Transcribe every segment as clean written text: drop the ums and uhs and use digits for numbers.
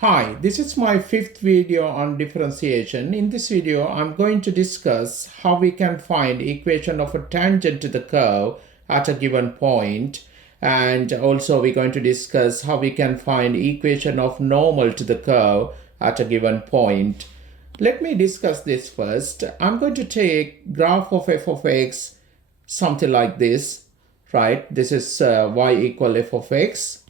Hi, this is my fifth video on differentiation. In this video, I'm going to discuss how we can find equation of a tangent to the curve at a given point. And also we're going to discuss how we can find equation of normal to the curve at a given point. Let me discuss this first. I'm going to take graph of f of x, something like this, right? This is y equal f of x.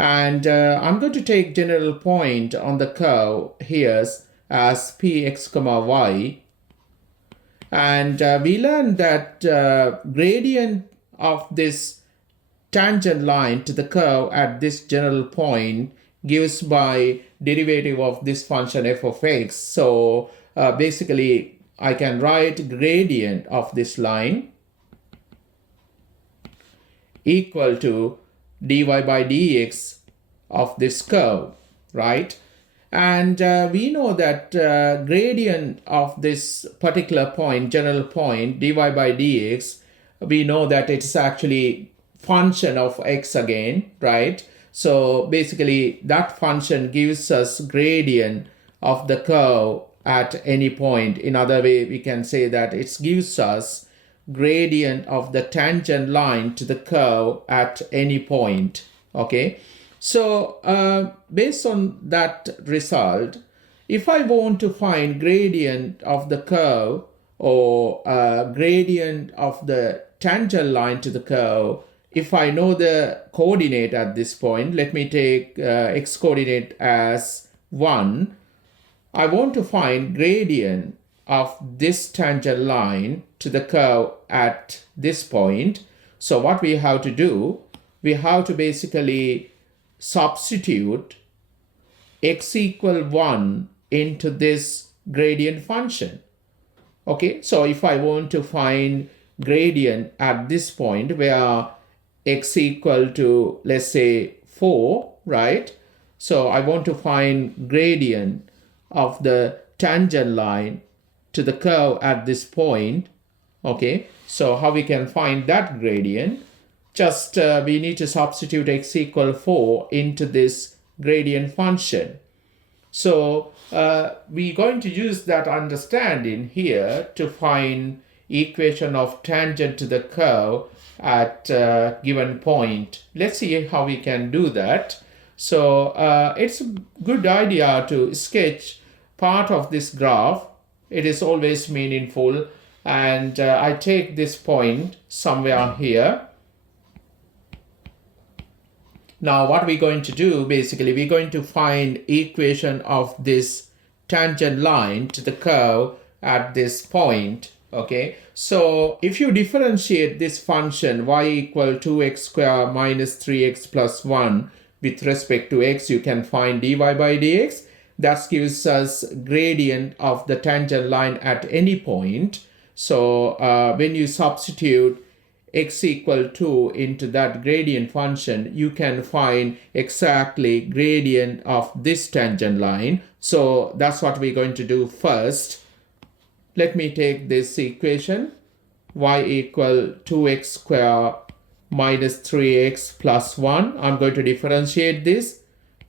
And I'm going to take general point on the curve here as px comma y. And we learned that gradient of this tangent line to the curve at this general point gives by derivative of this function f of x. So basically I can write gradient of this line equal to dy by dx of this curve, right? And we know that gradient of this particular point, general point, dy by dx, we know that it's actually function of x again, right? So basically that function gives us gradient of the curve at any point. In other way, we can say that it gives us gradient of the tangent line to the curve at any point. Okay, so based on that result, if I want to find gradient of the curve or gradient of the tangent line to the curve, if I know the coordinate at this point, let me take x coordinate as 1. I want to find gradient of this tangent line to the curve at this point. So what we have to do, we have to basically substitute x equal 1 into this gradient function. Okay, so if I want to find gradient at this point where x equal to, let's say, 4, right? So I want to find gradient of the tangent line to the curve at this point. Okay, so how we can find that gradient? Just we need to substitute x equal 4 into this gradient function. So we're going to use that understanding here to find equation of tangent to the curve at a given point. Let's see how we can do that. So it's a good idea to sketch part of this graph. It is always meaningful. And I take this point somewhere here. Now what we're going to do, basically, we're going to find equation of this tangent line to the curve at this point. Okay, so if you differentiate this function y equal 2x squared minus 3x plus 1 with respect to x, you can find dy by dx. That gives us gradient of the tangent line at any point. So when you substitute x equal 2 into that gradient function, you can find exactly gradient of this tangent line. So that's what we're going to do first. Let me take this equation, y equal 2x squared minus 3x plus 1. I'm going to differentiate this.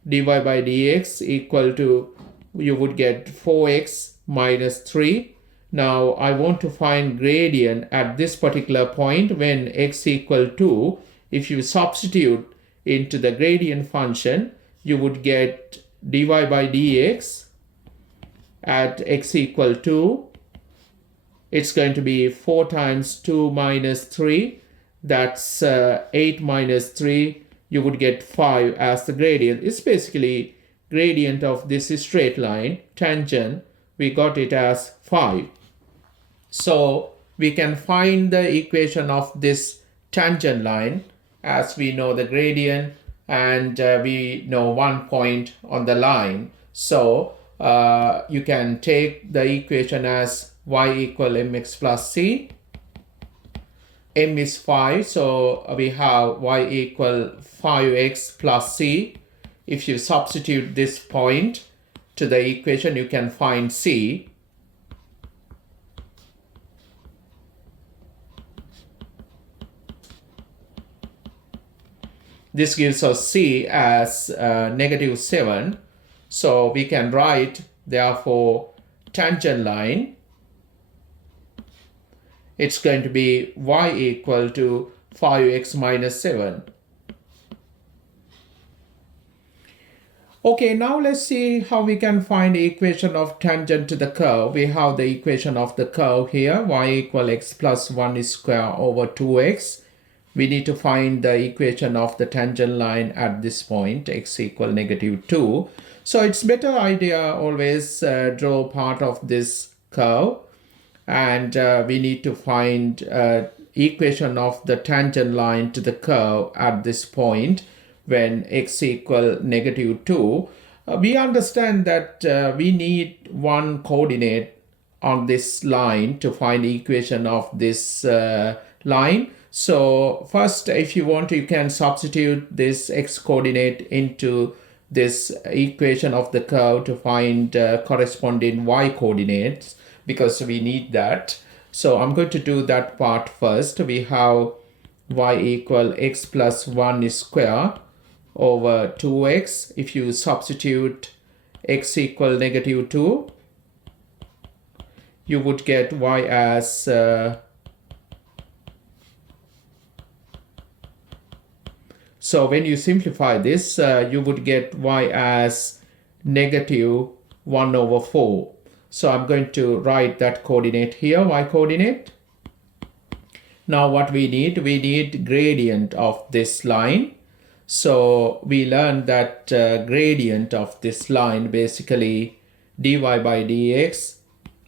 Dy by dx equal to, you would get 4x minus 3. Now I want to find gradient at this particular point when x equal 2. If you substitute into the gradient function, you would get dy by dx at x equal 2. It's going to be 4 times 2 minus 3. That's 8 minus 3. You would get 5 as the gradient. It's basically gradient of this straight line, tangent. We got it as 5. So we can find the equation of this tangent line as we know the gradient and we know one point on the line. So you can take the equation as y equal mx plus c. M is 5, so we have y equal 5x plus c. If you substitute this point to the equation, you can find c. This gives us c as negative 7. So we can write, therefore, tangent line, it's going to be y equal to 5x minus 7. Okay, now let's see how we can find the equation of tangent to the curve. We have the equation of the curve here, y equal x plus 1 square over 2x. We need to find the equation of the tangent line at this point, x equal negative 2. So it's better idea always draw part of this curve, and we need to find equation of the tangent line to the curve at this point when x equal negative 2. We understand that we need one coordinate on this line to find the equation of this line. So first, if you want, you can substitute this x coordinate into this equation of the curve to find corresponding y coordinates, because we need that. So I'm going to do that part first. We have y equal x plus 1 square over 2x. If you substitute x equal negative 2, you would get y as so when you simplify this, you would get y as negative 1 over 4. So I'm going to write that coordinate here, y coordinate. Now what we need gradient of this line. So we learned that gradient of this line, basically dy by dx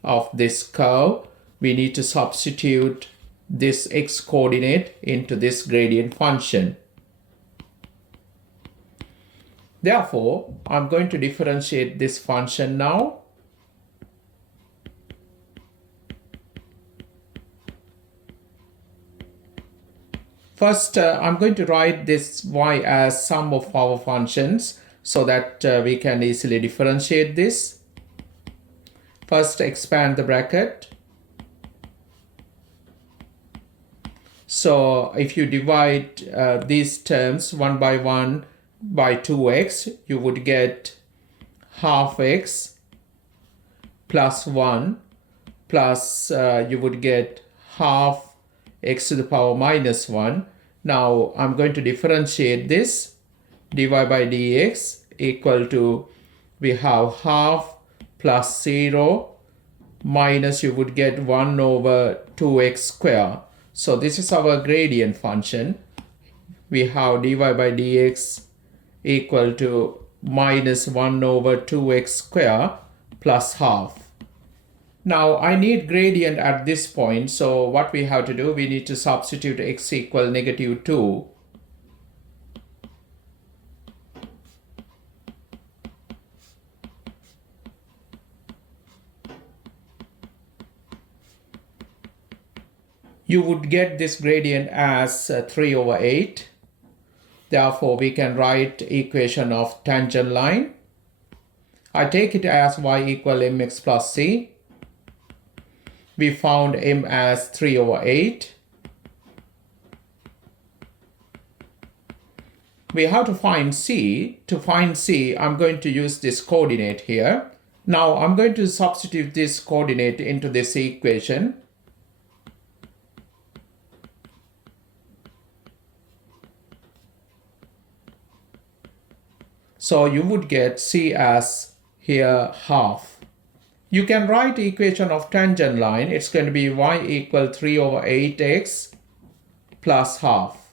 of this curve, we need to substitute this x coordinate into this gradient function. Therefore, I'm going to differentiate this function now. First, I'm going to write this y as sum of our functions so that we can easily differentiate this. First, expand the bracket. So if you divide these terms 1 by 1 by 2x, you would get half x plus 1 plus you would get half x to the power minus 1. Now I'm going to differentiate this. Dy by dx equal to, we have half plus 0 minus, you would get 1 over 2x square. So this is our gradient function. We have dy by dx equal to minus 1 over 2x square plus half. Now I need gradient at this point, so what we have to do, we need to substitute x equal negative 2. You would get this gradient as 3 over 8. Therefore, we can write equation of tangent line. I take it as y equal mx plus c. We found m as 3 over 8. We have to find c. To find c, I'm going to use this coordinate here. Now, I'm going to substitute this coordinate into this equation. So you would get c as here half. You can write equation of tangent line. It's going to be y equal 3 over 8x plus half.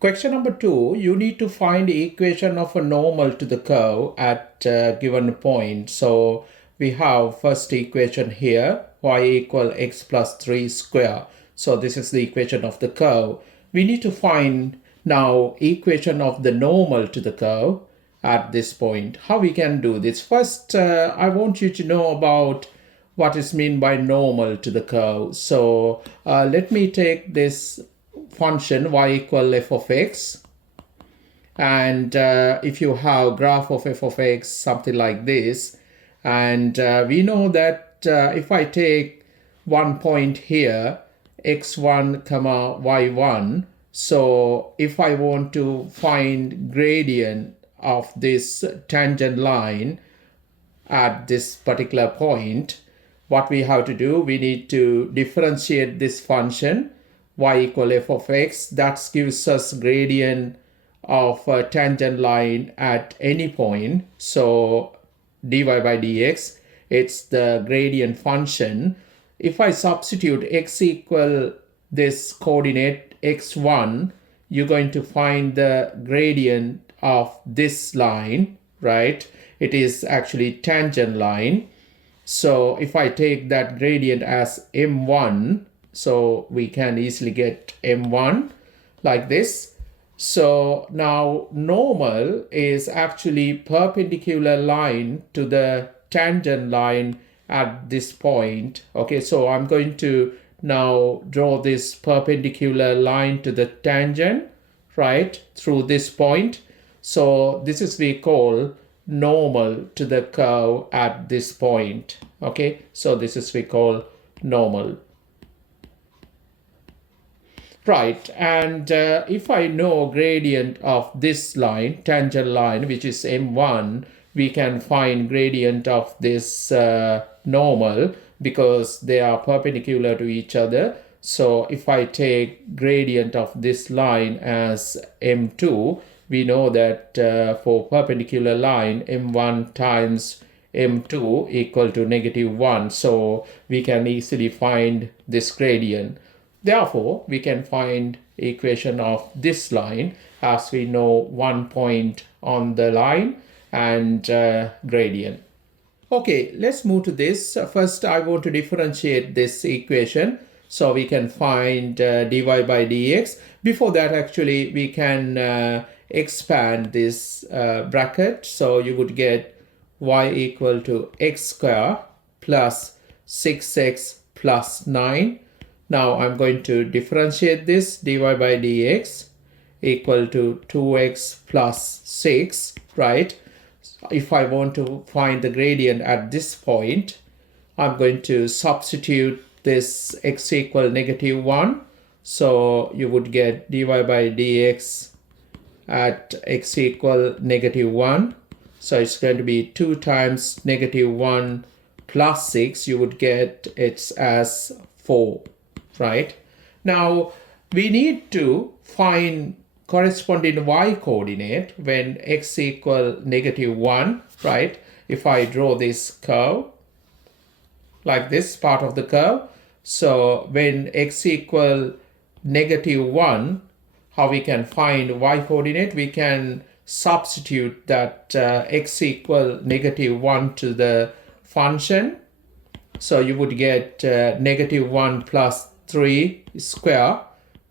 Question number 2, you need to find the equation of a normal to the curve at a given point. So we have first equation here, y equal x plus 3 square. So this is the equation of the curve. We need to find now equation of the normal to the curve at this point. How we can do this? First, I want you to know about what is meant by normal to the curve. So let me take this function y equal f of x, and if you have graph of f of x, something like this, and we know that if I take one point here, x1 comma y1. So if I want to find gradient of this tangent line at this particular point, what we have to do, we need to differentiate this function y equal f of x. That gives us gradient of a tangent line at any point. So dy by dx, it's the gradient function. If I substitute x equal this coordinate x1, you're going to find the gradient of this line, right? It is actually tangent line. So if I take that gradient as m1, so we can easily get m1 like this. So now normal is actually perpendicular line to the tangent line at this point. Okay, so I'm going to now draw this perpendicular line to the tangent, right, through this point. So this is we call normal to the curve at this point. Okay, so this is we call normal. Right, and if I know gradient of this line, tangent line, which is m1, we can find gradient of this normal because they are perpendicular to each other. So if I take gradient of this line as m2, we know that for perpendicular line, m1 times m2 equal to -1. So we can easily find this gradient. Therefore, we can find equation of this line as we know one point on the line and gradient. Okay, let's move to this. First, I want to differentiate this equation so we can find dy by dx. Before that, actually, we can expand this bracket. So you would get y equal to x squared plus 6x plus 9. Now I'm going to differentiate this dy by dx equal to 2x plus 6, right? If I want to find the gradient at this point, I'm going to substitute this x equal -1. So you would get dy by dx at x equal -1. So it's going to be 2 times -1 plus 6. You would get it's as 4. Right? Now, we need to find corresponding y coordinate when x equal -1, right? If I draw this curve, like this part of the curve, so when x equal -1, how we can find y coordinate? We can substitute that x equal -1 to the function. So you would get -1 plus 3 square,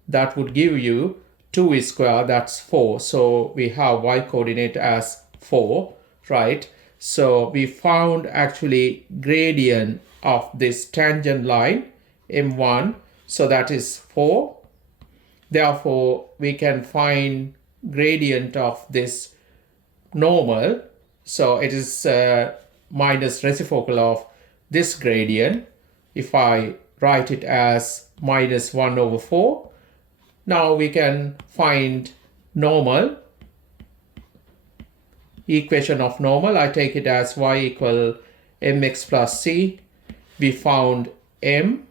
that would give you 2 square, that's 4. So we have y coordinate as 4, right? So we found actually gradient of this tangent line m1, so that is 4. Therefore, we can find gradient of this normal. So it is minus reciprocal of this gradient. If I write it as -1/4, now we can find normal, equation of normal. I take it as y equal mx plus c. We found m.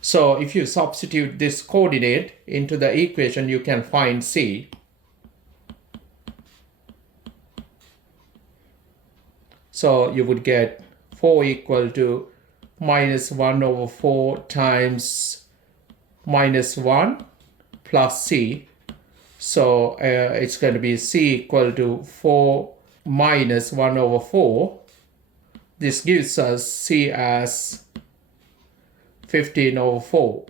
So if you substitute this coordinate into the equation, you can find c. So you would get 4 equal to -1/4 times -1 plus c. So it's going to be c equal to 4 minus 1/4. This gives us c as 15/4.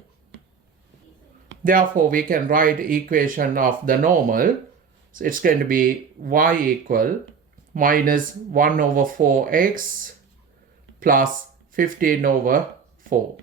Therefore, we can write equation of the normal. So it's going to be y equal minus 1/4x plus 15/4.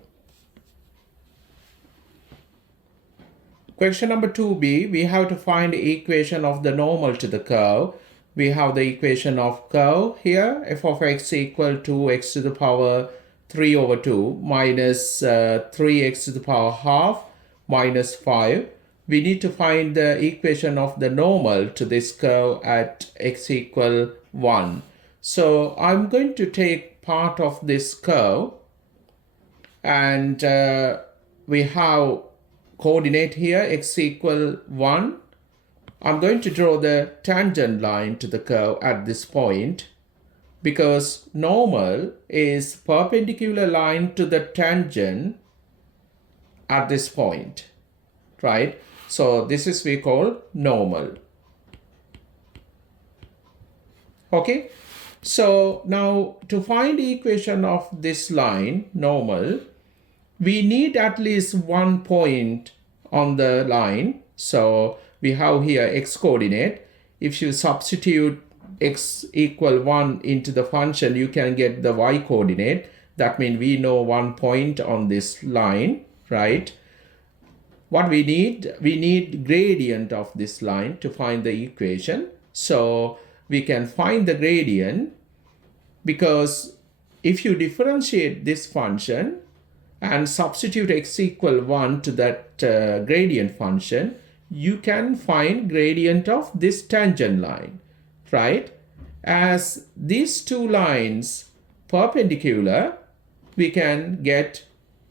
Question number 2b, we have to find the equation of the normal to the curve. we have the equation of curve here, f of x equal to x to the power 3 over 2 minus 3x to the power half minus 5. We need to find the equation of the normal to this curve at x equal 1. So I'm going to take part of this curve, and we have coordinate here x equal 1. I'm going to draw the tangent line to the curve at this point, because normal is perpendicular line to the tangent at this point, right? So this is we call normal. Okay, so now to find the equation of this line, normal, we need at least one point on the line. So we have here x coordinate. If you substitute x equal 1 into the function, you can get the y coordinate. That means we know one point on this line, right? What we need gradient of this line to find the equation. So we can find the gradient, because if you differentiate this function and substitute x equal 1 to that gradient function, you can find gradient of this tangent line, right? As these two lines perpendicular, we can get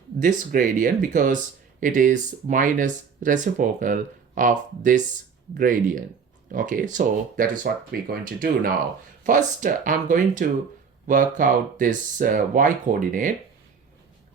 this gradient because it is minus reciprocal of this gradient. Okay, so that is what we're going to do now. First, I'm going to work out this y coordinate.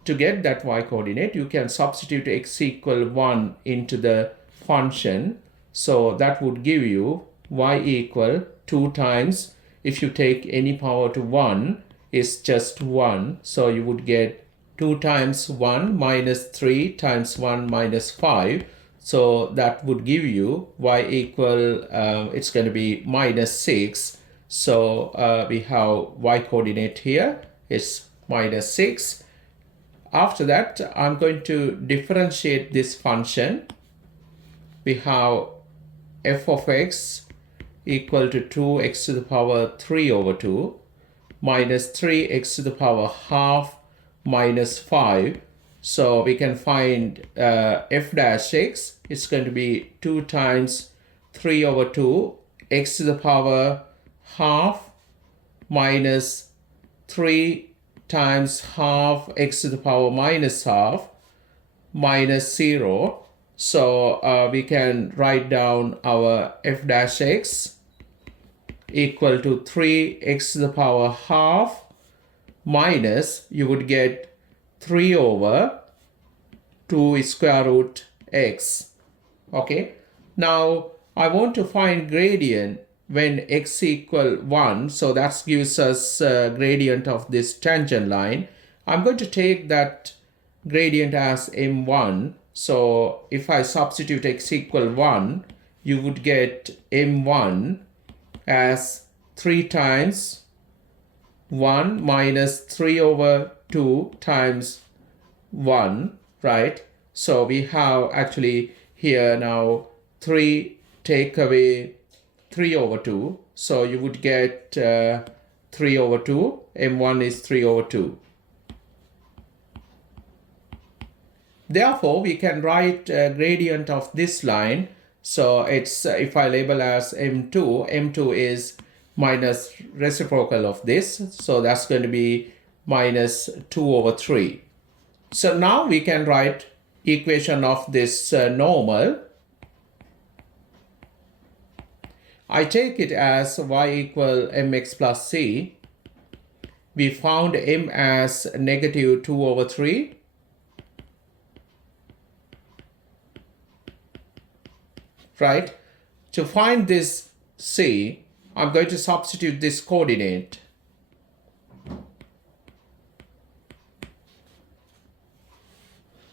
To get that y coordinate, you can substitute x equal 1 into the function. So that would give you y equal 2 times, if you take any power to 1, is just 1. So you would get 2 times 1 minus 3 times 1 minus 5. So that would give you y equal, it's going to be minus 6. So we have y coordinate here is minus 6. After that, I'm going to differentiate this function. We have f of x equal to 2x to the power 3 over 2 minus 3x to the power half minus 5. So we can find f dash x. It's going to be 2 times 3 over 2 x to the power half minus 3 times half x to the power minus half minus 0. So we can write down our f dash x equal to 3x to the power half minus, you would get 3 over 2 square root x. Okay, now I want to find gradient when x equal 1. So that gives us gradient of this tangent line. I'm going to take that gradient as m1. So if I substitute x equal 1, you would get m1 as 3 times 1 minus 3 over 2 times 1, right? So we have actually here now 3 take away 3 over 2. So you would get 3 over 2. m1 is 3 over 2. Therefore, we can write gradient of this line. So it's, if I label as m2, m2 is minus reciprocal of this. So that's going to be minus 2 over 3. So now we can write equation of this normal. I take it as y equal mx plus c. We found m as negative 2 over 3. Right? To find this c, I'm going to substitute this coordinate.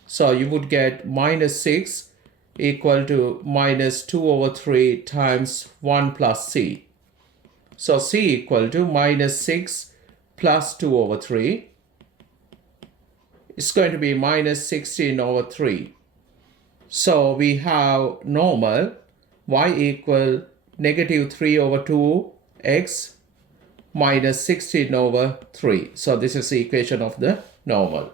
So you would get minus 6 equal to minus 2 over 3 times 1 plus c. So c equal to minus 6 plus 2 over 3. It's going to be minus 16 over 3. So we have normal y equal negative 3 over 2 x minus 16 over 3. So this is the equation of the normal.